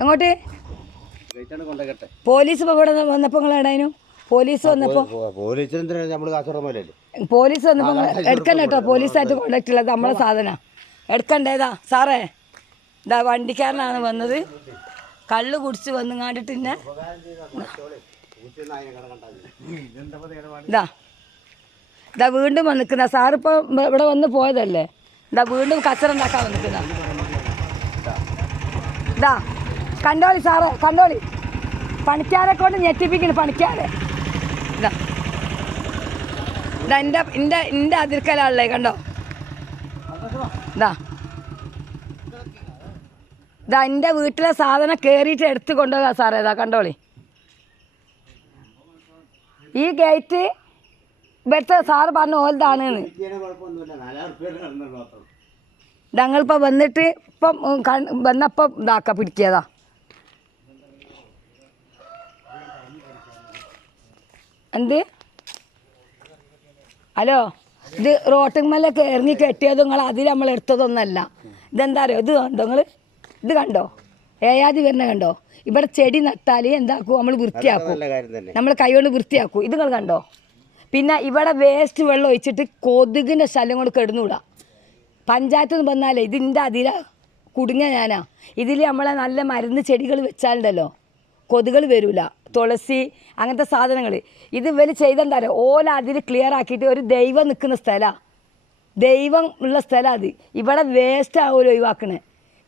അങ്ങോട്ട് പോലീസ് ഇവിടെ വന്നപ്പോൾ നിങ്ങൾ എടായിരുന്നു പോലീസ് വന്നപ്പോൾ പോലീസ് വന്നപ്പോൾ എടുക്കണ്ട കേട്ടോ പോലീസായിട്ട് കോണ്ടാക്ട് ഉള്ളത് നമ്മളെ സാധനം എടുക്കണ്ടേതാ സാറേ ഇതാ വണ്ടിക്കാരനാണ് വന്നത് കള്ള് കുടിച്ച് വന്നു കണ്ടിട്ട് പിന്നെ ഇതാ ഇതാ വീണ്ടും വന്നിക്കുന്ന സാറിപ്പോൾ ഇവിടെ വന്ന് പോയതല്ലേ ഇതാ വീണ്ടും കച്ചറ ഉണ്ടാക്കാൻ വന്നിക്കുന്ന ഇതാ കണ്ടോളി സാറേ കണ്ടോളി പണിക്കാരെ കൊണ്ട് ഞെട്ടിപ്പിക്കുന്നു പണിക്കാരെ ഇതാ ഇതാ എൻ്റെ അതിർക്കലാണല്ലേ കണ്ടോ ഇതാ ഇതാ എൻ്റെ വീട്ടിലെ സാധനം കയറിയിട്ട് എടുത്ത് കൊണ്ടുപോകാം സാറേ ഇതാ കണ്ടോളി ഈ ഗേറ്റ് ഇവിടുത്തെ സാറ് പറഞ്ഞ ഓൽതാണ് ഞങ്ങളിപ്പോൾ വന്നിട്ട് ഇപ്പം വന്നപ്പം ഇതാക്ക പിടിക്കിയതാ എന്ത് ഹലോ ഇത് റോട്ടിന്മേലൊക്കെ ഇറങ്ങി കെട്ടിയത് നിങ്ങൾ അതിൽ നമ്മൾ എടുത്തതൊന്നല്ല ഇതെന്താ അറിയോ ഇത് കണ്ടോ നിങ്ങൾ ഇത് കണ്ടോ ഏയാതി വരുന്ന കണ്ടോ ഇവിടെ ചെടി നട്ടാൽ എന്താക്കും നമ്മൾ വൃത്തിയാക്കും നമ്മൾ കൈകൊണ്ട് വൃത്തിയാക്കും ഇത് നിങ്ങൾ കണ്ടോ പിന്നെ ഇവിടെ വേസ്റ്റ് വെള്ളം ഒഴിച്ചിട്ട് കൊതുകിൻ്റെ ശല്യം കൊണ്ട് കിടന്നുകൂടാ പഞ്ചായത്തിൽ നിന്ന് വന്നാലേ ഇതിൻ്റെ അതില കുടുങ്ങ ഞാനാ ഇതിൽ നമ്മളെ നല്ല മരുന്ന് ചെടികൾ വെച്ചാലുണ്ടല്ലോ കൊതുകൾ വരില്ല തുളസി അങ്ങനത്തെ സാധനങ്ങൾ ഇത് ഇവർ ചെയ്തെന്താ ഓല അതിൽ ക്ലിയർ ആക്കിയിട്ട് ഒരു ദൈവം നിൽക്കുന്ന സ്ഥലമാണ് ദൈവം ഉള്ള സ്ഥലം അത് ഇവിടെ വേസ്റ്റ് ആവുമല്ലോ ഒഴിവാക്കണേ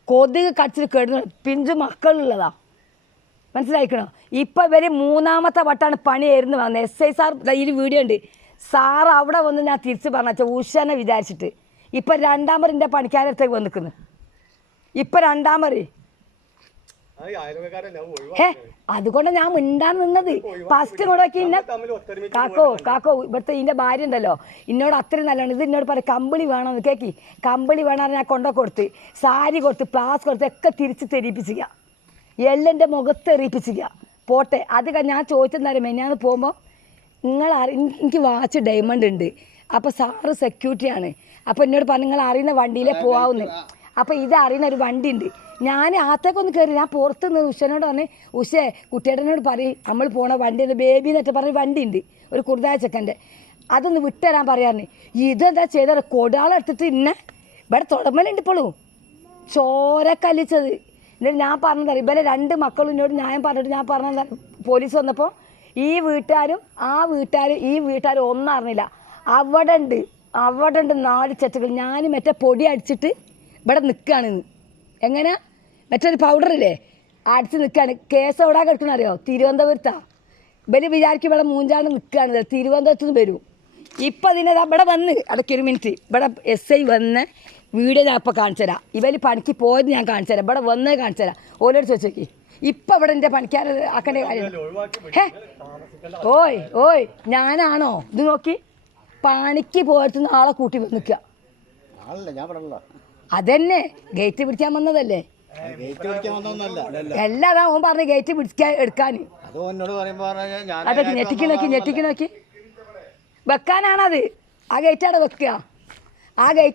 കൊതുക് കടിച്ചിട്ട് കിടന്നു പിഞ്ചു മക്കളുള്ളതാ മനസ്സിലായിക്കണോ ഇപ്പം ഇവർ മൂന്നാമത്തെ വട്ടാണ് പണിയായിരുന്നു വന്നത് എസ് ഐ സാർ ഇതിൽ വീഡിയോ ഉണ്ട് സാർ അവിടെ വന്ന് ഞാൻ തിരിച്ച് പറഞ്ഞാൽ ഉഷനെ വിചാരിച്ചിട്ട് ഇപ്പം രണ്ടാമത് എൻ്റെ പണിക്കാരടുത്തേക്ക് വന്നിക്കുന്നു ഇപ്പം രണ്ടാമത് അതുകൊണ്ട് ഞാൻ മിണ്ടാൻ നിന്നത് ഫസ്റ്റ് ഇങ്ങോട്ടൊക്കെ ഇന്നെ കാക്കോ ഇവിടുത്തെ ഇതിൻ്റെ ഭാര്യ ഉണ്ടല്ലോ എന്നോട് അത്രയും നല്ലതാണ് ഇത് എന്നോട് പറയും കമ്പിളി വേണമെന്ന് കേക്കി കമ്പിളി വേണമെന്ന് ഞാൻ കൊണ്ടു കൊടുത്ത് സാരി കൊടുത്ത് പ്ലാസ് കൊടുത്ത് ഒക്കെ തിരിച്ച് തെരിപ്പിച്ചിക്കുക എള്ളെൻ്റെ മുഖത്ത് എറിയിപ്പിച്ചിക്കുക പോട്ടെ അത് ഞാൻ ചോദിച്ചെന്നറിയാം മെന്നാന്ന് പോകുമ്പോൾ എനിക്ക് വാച്ച് ഡയമണ്ട് ഉണ്ട് അപ്പോൾ സാറ് സെക്യൂരിറ്റിയാണ് അപ്പോൾ എന്നോട് പറഞ്ഞു നിങ്ങൾ അറിയുന്ന വണ്ടിയിലേ പോകാവുന്നു അപ്പോൾ ഇത് അറിയുന്ന ഒരു വണ്ടി ഉണ്ട് ഞാൻ അകത്തേക്കൊന്ന് കയറി ഞാൻ പുറത്ത് നിന്ന് ഉഷനോട് പറഞ്ഞ് ഉഷേ കുട്ടിയേട്ടനോട് പറയും നമ്മൾ പോണ വണ്ടി ബേബി എന്നൊക്കെ പറഞ്ഞ വണ്ടി ഉണ്ട് ഒരു കുറുതായ ചെക്കൻ്റെ അതൊന്ന് വിട്ടുതരാൻ പറയാറുണ്ട് ഇതെന്താ ചെയ്താൽ കൊടാളെടുത്തിട്ട് ഇന്നെ ഇവിടെ തുടങ്ങലുണ്ട് ഇപ്പോഴും ചോര കലിച്ചത് എന്നിട്ട് ഞാൻ പറഞ്ഞതറിയാം ഇവരെ രണ്ട് മക്കളും എന്നോട് ന്യായം പറഞ്ഞിട്ട് ഞാൻ പറഞ്ഞ പോലീസ് വന്നപ്പോൾ ഈ വീട്ടുകാരും ഈ വീട്ടുകാരും ഒന്നും അറിഞ്ഞില്ല അവിടെ ഉണ്ട് 4 ചെറ്റകൾ ഞാൻ മറ്റേ പൊടി അടിച്ചിട്ട് ഇവിടെ നിൽക്കുകയാണെന്ന് എങ്ങനെ മറ്റൊരു പൗഡറില്ലേ അടിച്ച് നിൽക്കുകയാണ് കേസ് എവിടെ കിടക്കുന്ന അറിയോ തിരുവനന്തപുരത്താണ് ഇവർ വിചാരിക്കും ഇവിടെ മൂഞ്ചാണ്ട് നിൽക്കുകയാണ് തിരുവനന്തപുരത്ത് നിന്ന് വരും ഇപ്പം അതിനെ ഇവിടെ വന്ന് ഇടയ്ക്കൊരു മിനിറ്റ് ഇവിടെ എസ് ഐ വന്ന് വീഡിയോ ഞാൻ ഇപ്പോൾ കാണിച്ചു തരാം ഇവർ പണിക്ക് പോയത് ഞാൻ കാണിച്ചു തരാം ഇവിടെ വന്ന് കാണിച്ചു തരാം ഓരോട് ചോദിച്ചു നോക്കി ഇപ്പം ഇവിടെ എൻ്റെ പണിക്കാർ ആക്കേണ്ട കാര്യം ഓയ് ഞാനാണോ ഇത് നോക്കി പണിക്ക് പോയിട്ട് ആളെ കൂട്ടി നിൽക്കുക അതന്നെ ഗേറ്റ് പിടിക്കാൻ വന്നതല്ലേ എല്ലാതാ ഓൻ പറഞ്ഞു ഗേറ്റ് പിടിക്കാൻ എടുക്കാൻ അതൊക്കെ ഞെട്ടിക്ക് നോക്കി വെക്കാനാണത് ആ ഗേറ്റ്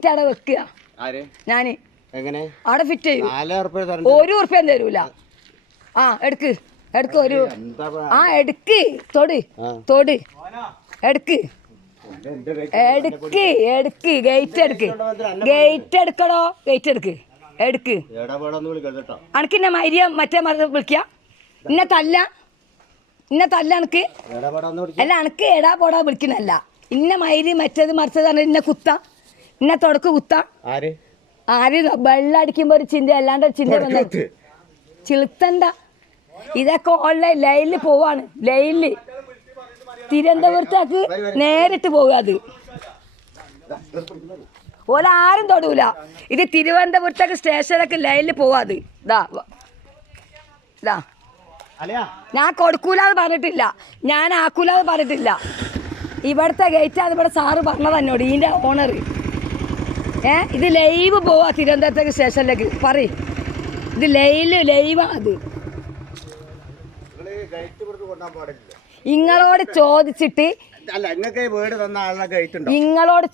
അവിടെ വെക്കുക ഞാന് അവിടെ ഫിറ്റ് ചെയ്യും 1 ഉറുപ്പ്യം തരൂല എടുക്ക് ഒരു എടുക്ക് തൊട് എടുക്ക് ഗേറ്റ് എടുക്കടോ ഗേറ്റ് എടുക്ക് അനക്കിന്നെ മരിയ മറ്റേ മരം വിളിക്കുക ഇന്നെ തല്ല അനക്ക് അല്ല അനക്ക് എടാ പോടാ വിളിക്കുന്നല്ല ഇന്ന മൈരി മറ്റേത് മറിച്ചത് പറഞ്ഞാൽ ഇന്ന കുത്ത ഇന്ന തുടക്ക് കുത്ത ആര് വെള്ളം അടിക്കുമ്പോ ഒരു ചിന്ത അല്ലാണ്ട് ചിന്ത വന്ന ചിളുത്തണ്ട ഇതൊക്കെ ഓൺലൈൻ ലൈനിൽ പോവാണ് ലൈനില് തിരുവനന്തപുരത്തേക്ക് നേരിട്ട് പോകുക അത് ഓല ആരും തൊടൂല ഇത് തിരുവനന്തപുരത്തേക്ക് സ്റ്റേഷനൊക്കെ ലൈനിൽ പോവാത് ഞാൻ കൊടുക്കൂലെന്ന് പറഞ്ഞിട്ടില്ല ഞാൻ ആക്കൂലെന്ന് പറഞ്ഞിട്ടില്ല ഇവിടുത്തെ ഗേറ്റാണ് ഇവിടെ സാറ് പറഞ്ഞത് എന്നോട് ഇതിൻ്റെ ഓണർ ഇത് ലൈവ് പോവാ തിരുവനന്തപുരത്തേക്ക് സ്റ്റേഷനിലേക്ക് പറയും ഇത് ലൈവാണ് അത് ഇങ്ങളോട്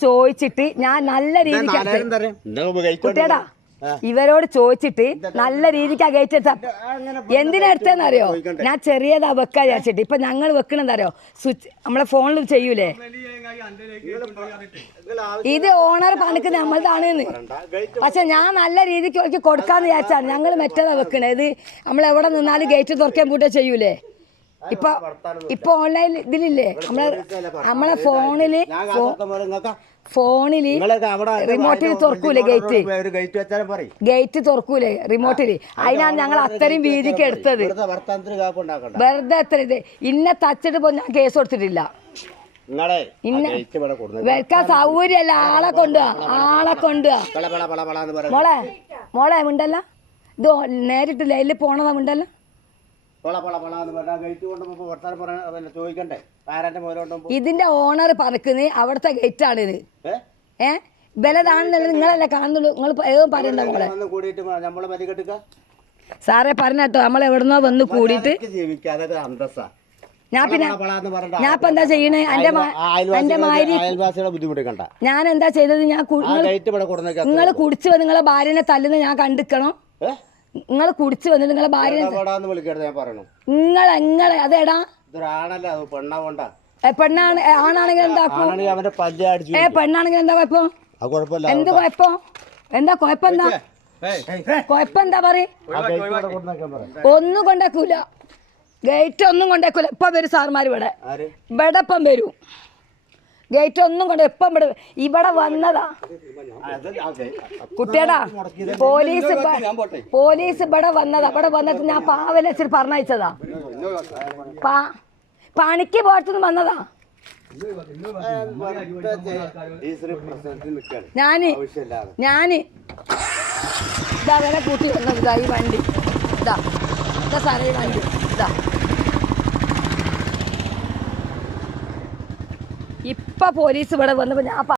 ചോദിച്ചിട്ട് ഞാൻ നല്ല രീതിക്ക് കുട്ടിയേടാ ഇവരോട് ചോദിച്ചിട്ട് നല്ല രീതിക്ക് ആ ഗേറ്റ് എടുത്ത എന്തിനാ എടുത്തതെന്നറിയോ? ഞാൻ ചെറിയതാ വെക്കാ വിചാരിച്ചിട്ട്. ഇപ്പൊ ഞങ്ങൾ വെക്കണെന്തറിയോ? സ്വിച്ച് നമ്മളെ ഫോണിൽ ചെയ്യൂലേ, ഇത് ഓണർ പണിക്ക് നമ്മളതാണ്. പക്ഷെ ഞാൻ നല്ല രീതിക്ക് അവർക്ക് കൊടുക്കാന്ന് വിചാരിച്ചാണ് ഞങ്ങൾ മറ്റേതാ വെക്കണത്. നമ്മളെവിടെ നിന്നാലും ഗേറ്റ് തുറക്കാൻ പൂട്ടേ ചെയ്യൂലേ. ഇപ്പൊ ഓൺലൈൻ ഇതിലില്ലേ നമ്മളെ ഫോണില് റിമോട്ടിൽ തുറക്കൂലേ ഗേറ്റ് തുറക്കൂലേ റിമോട്ടില്. അതിനാണ് ഞങ്ങൾ അത്രയും വീതിക്ക് എടുത്തത്. വെറുതെ എത്ര ഇത് ഇന്നെ തച്ചിട്ട് പോ ഞാൻ കേസ് കൊടുത്തിട്ടില്ല. വെക്കാൻ സൗകര്യല്ല. ആളെ കൊണ്ടുവാ മോളെ ഉണ്ടല്ല. ഇത് നേരിട്ട് ലൈനിൽ പോണതാ ഉണ്ടല്ല. ഇതിന്റെ ഓണർ പറക്കുന്നത് അവിടുത്തെ ഗേറ്റ് ആണ് ഇത്. ബലതാണെന്നുള്ളത് നിങ്ങളല്ലേ കാണുന്നുള്ളൂ. നിങ്ങൾ പറയണ്ട മോളെ. സാറേ പറഞ്ഞോ, നമ്മൾ എവിടുന്നോ വന്ന് കൂടിയിട്ട് ഞാൻ ഇപ്പൊ എന്താ ചെയ്യണേ? എന്റെ മാതിരി ഞാൻ എന്താ ചെയ്തത്? നിങ്ങൾ കുടിച്ചു വന്ന് നിങ്ങളെ ഭാര്യനെ തല്ലുന്ന ഞാൻ കണ്ടിക്കണോ? നിങ്ങൾ കുടിച്ചു വന്നിട്ട് നിങ്ങളെ ഭാര്യ നിങ്ങളെ അതേടാ പെണ്ണാണ്. ആണാണെങ്കിൽ എന്താക്കും? പെണ്ണാണെങ്കിൽ എന്താ കുഴപ്പം? എന്ത് കുഴപ്പം? എന്താ കുഴപ്പം? കുഴപ്പം പറയും? ഒന്നും കൊണ്ടാക്കൂല. ഗേറ്റ് ഒന്നും കൊണ്ടേക്കൂല. ഇപ്പം വരും സാർമാർ ഇവിടെ ഇപ്പം വരും. ഗേറ്റ് ഒന്നും കൊണ്ട് എപ്പം ഇവിടെ വന്നതാ കുട്ടിയടാ. പോലീസ് ഇവിടെ വന്നതാ. ഇവിടെ വന്നിട്ട് ഞാൻ പാവല വെച്ചിട്ട് പറഞ്ഞയച്ചതാ. പണിക്ക് പോയത്തുനിന്ന് വന്നതാ. ഞാന് ഇതാ വില കൂട്ടി വന്നത്. ഇതാ ഈ വണ്ടി. ഇതാ സാറേ ഈ വണ്ടി. ഇതാ ഇപ്പൊ പോലീസ് ഇവിടെ വന്നപ്പോ ഞാൻ